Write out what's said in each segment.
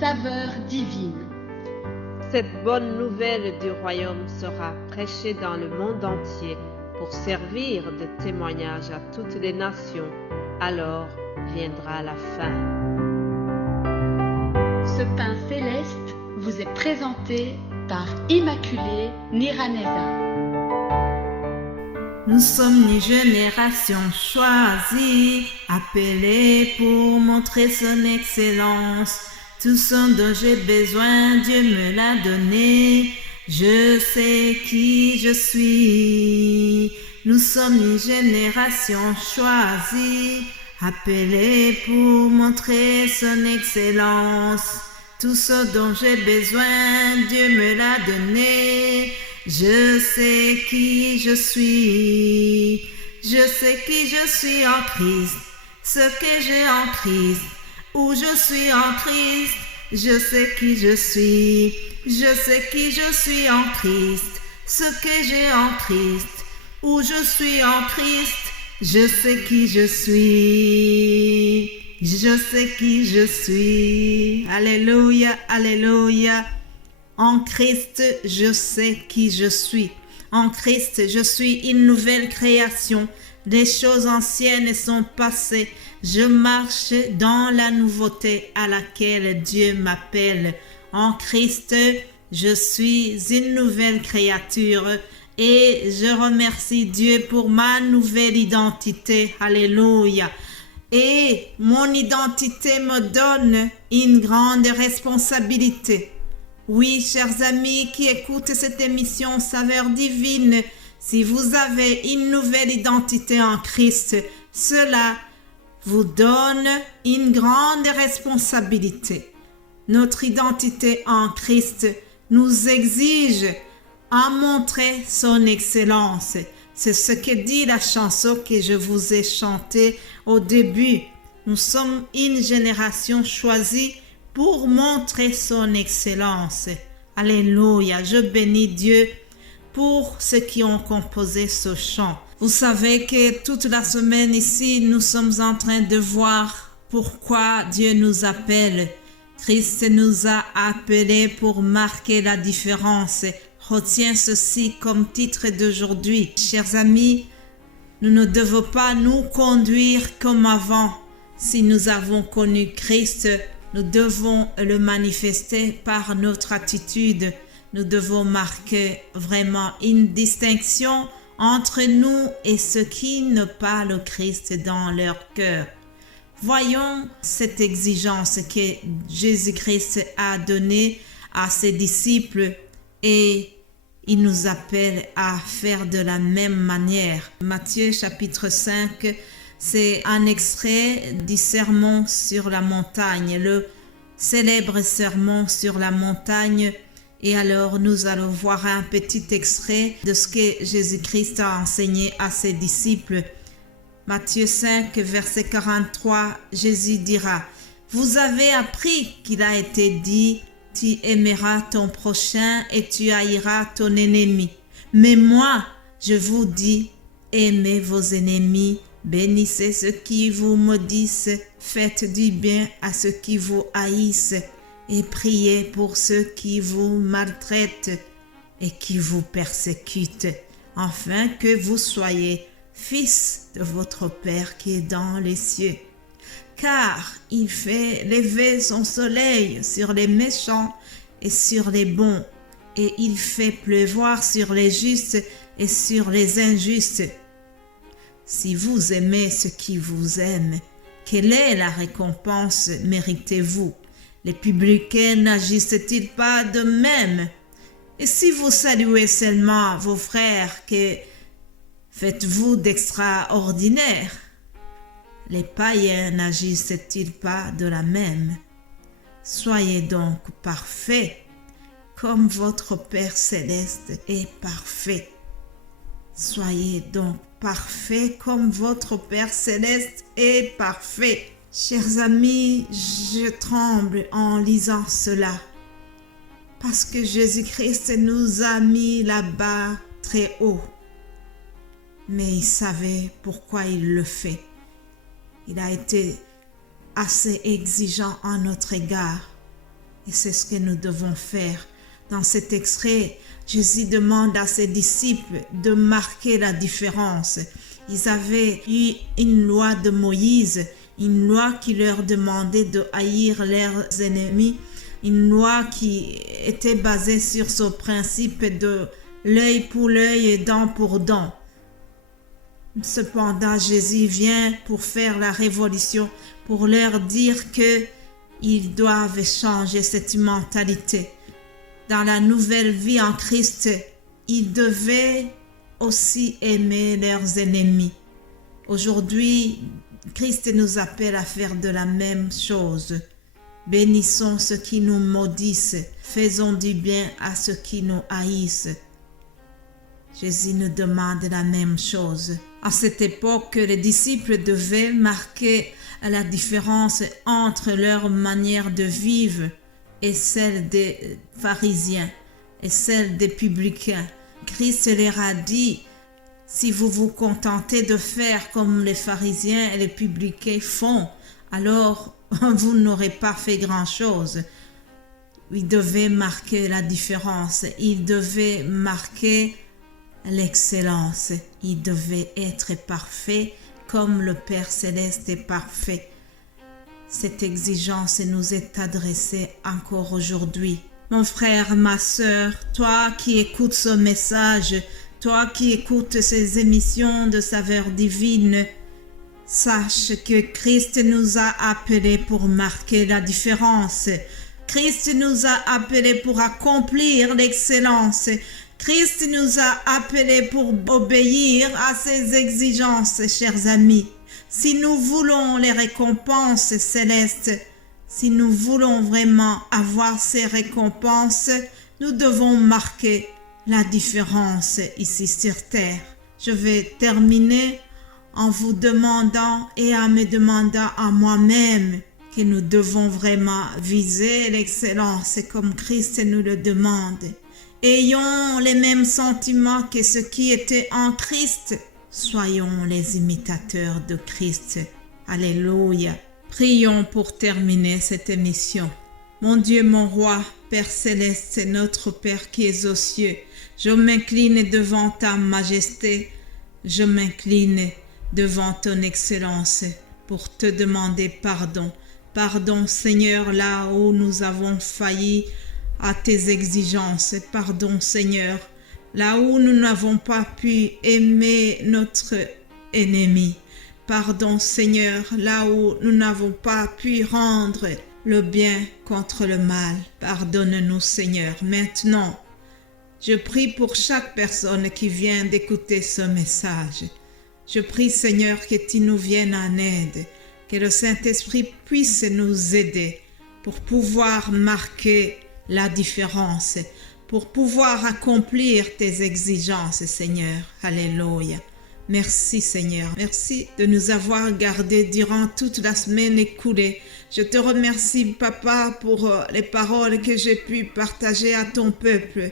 saveur divine. Cette bonne nouvelle du royaume sera prêchée dans le monde entier pour servir de témoignage à toutes les nations. Alors viendra la fin. Ce pain céleste vous est présenté par Immaculée Niraneza. Nous sommes une génération choisie, appelée pour montrer son excellence. Tout ce dont j'ai besoin, Dieu me l'a donné. Je sais qui je suis. Nous sommes une génération choisie, appelée pour montrer son excellence. Tout ce dont j'ai besoin, Dieu me l'a donné. Je sais qui je suis. Je sais qui je suis en Christ. Ce que j'ai en Christ. Où je suis en Christ. Je sais qui je suis. Je sais qui je suis en Christ. Ce que j'ai en Christ. Où je suis en Christ. Je sais qui je suis. Je sais qui je suis. Alléluia, alléluia. En Christ, je sais qui je suis. En Christ, je suis une nouvelle création. Les choses anciennes sont passées. Je marche dans la nouveauté à laquelle Dieu m'appelle. En Christ, je suis une nouvelle créature et je remercie Dieu pour ma nouvelle identité. Alléluia. Et mon identité me donne une grande responsabilité. Oui, chers amis qui écoutent cette émission Saveur divine, si vous avez une nouvelle identité en Christ, cela vous donne une grande responsabilité. Notre identité en Christ nous exige à montrer son excellence. C'est ce que dit la chanson que je vous ai chantée au début. Nous sommes une génération choisie pour montrer son excellence. Alléluia, je bénis Dieu pour ceux qui ont composé ce chant. Vous savez que toute la semaine ici, nous sommes en train de voir pourquoi Dieu nous appelle. Christ nous a appelés pour marquer la différence. Retiens ceci comme titre d'aujourd'hui. Chers amis, nous ne devons pas nous conduire comme avant. Si nous avons connu Christ, nous devons le manifester par notre attitude. Nous devons marquer vraiment une distinction entre nous et ceux qui ne parlent Christ dans leur cœur. Voyons cette exigence que Jésus-Christ a donnée à ses disciples et il nous appelle à faire de la même manière. Matthieu chapitre 5, c'est un extrait du sermon sur la montagne, le célèbre sermon sur la montagne. Et alors nous allons voir un petit extrait de ce que Jésus-Christ a enseigné à ses disciples. Matthieu 5, verset 43, Jésus dira: « Vous avez appris qu'il a été dit, tu aimeras ton prochain et tu haïras ton ennemi. Mais moi, je vous dis, aimez vos ennemis, bénissez ceux qui vous maudissent, faites du bien à ceux qui vous haïssent et priez pour ceux qui vous maltraitent et qui vous persécutent, afin que vous soyez fils de votre Père qui est dans les cieux. Car il fait lever son soleil sur les méchants et sur les bons, et il fait pleuvoir sur les justes et sur les injustes. Si vous aimez ceux qui vous aiment, quelle est la récompense méritez-vous? Les publicains n'agissent-ils pas de même? Et si vous saluez seulement vos frères, que faites-vous d'extraordinaire? Les païens n'agissent-ils pas de la même? Soyez donc parfaits, comme votre Père céleste est parfait. Soyez donc parfaits, comme votre Père céleste est parfait. Chers amis, je tremble en lisant cela, parce que Jésus-Christ nous a mis là-bas très haut. Mais il savait pourquoi il le fait. Il a été assez exigeant à notre égard. Et c'est ce que nous devons faire. Dans cet extrait, Jésus demande à ses disciples de marquer la différence. Ils avaient eu une loi de Moïse, une loi qui leur demandait de haïr leurs ennemis, une loi qui était basée sur ce principe de l'œil pour l'œil et dent pour dent. Cependant, Jésus vient pour faire la révolution, pour leur dire qu'ils doivent changer cette mentalité. Dans la nouvelle vie en Christ, ils devaient aussi aimer leurs ennemis. Aujourd'hui, Christ nous appelle à faire de la même chose. Bénissons ceux qui nous maudissent, faisons du bien à ceux qui nous haïssent. Jésus nous demande la même chose. À cette époque, les disciples devaient marquer la différence entre leur manière de vivre et celle des pharisiens et celle des publicains. Christ leur a dit, si vous vous contentez de faire comme les pharisiens et les publicains font, alors vous n'aurez pas fait grand-chose. Ils devaient marquer la différence, ils devaient marquer l'excellence, ils devaient être parfaits comme le Père Céleste est parfait. Cette exigence nous est adressée encore aujourd'hui. Mon frère, ma sœur, toi qui écoutes ce message, toi qui écoutes ces émissions de saveur divine, sache que Christ nous a appelés pour marquer la différence. Christ nous a appelés pour accomplir l'excellence. Christ nous a appelés pour obéir à ses exigences, chers amis. Si nous voulons les récompenses célestes, si nous voulons vraiment avoir ces récompenses, nous devons marquer la différence ici sur terre. Je vais terminer en vous demandant et en me demandant à moi-même que nous devons vraiment viser l'excellence comme Christ nous le demande. Ayons les mêmes sentiments que ceux qui étaient en Christ. Soyons les imitateurs de Christ. Alléluia. Prions pour terminer cette émission. Mon Dieu, mon roi, Père céleste, notre Père qui es aux cieux, je m'incline devant ta majesté, je m'incline devant ton excellence pour te demander pardon. Pardon, Seigneur, là où nous avons failli à tes exigences. Pardon, Seigneur, là où nous n'avons pas pu aimer notre ennemi. Pardon, Seigneur, là où nous n'avons pas pu rendre le bien contre le mal. Pardonne-nous, Seigneur. Maintenant, je prie pour chaque personne qui vient d'écouter ce message. Je prie, Seigneur, que tu nous viennes en aide, que le Saint-Esprit puisse nous aider pour pouvoir marquer la différence, pour pouvoir accomplir tes exigences, Seigneur. Alléluia. Merci, Seigneur. Merci de nous avoir gardés durant toute la semaine écoulée. Je te remercie, Papa, pour les paroles que j'ai pu partager à ton peuple.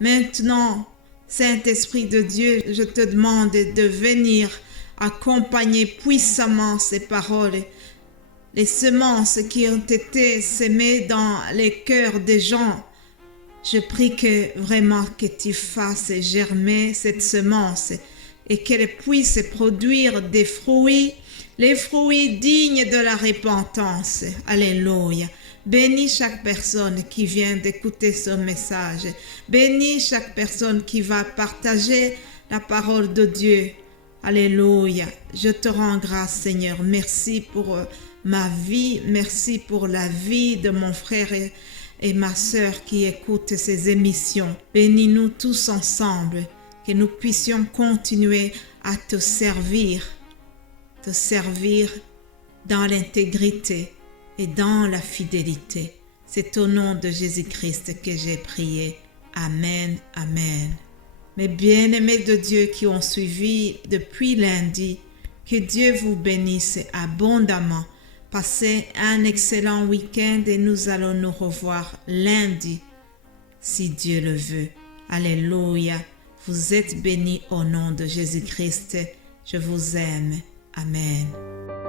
Maintenant, Saint-Esprit de Dieu, je te demande de venir accompagner puissamment ces paroles, les semences qui ont été semées dans les cœurs des gens. Je prie que vraiment que tu fasses germer cette semence et qu'elle puisse produire des fruits, les fruits dignes de la repentance. Alléluia. Bénis chaque personne qui vient d'écouter ce message. Bénis chaque personne qui va partager la parole de Dieu. Alléluia. Je te rends grâce, Seigneur. Merci pour ma vie. Merci pour la vie de mon frère et ma sœur qui écoutent ces émissions. Bénis-nous tous ensemble, que nous puissions continuer à te servir dans l'intégrité et dans la fidélité. C'est au nom de Jésus-Christ que j'ai prié. Amen, amen. Mes bien-aimés de Dieu qui ont suivi depuis lundi, que Dieu vous bénisse abondamment. Passez un excellent week-end et nous allons nous revoir lundi, si Dieu le veut. Alléluia. Vous êtes bénis au nom de Jésus-Christ. Je vous aime. Amen.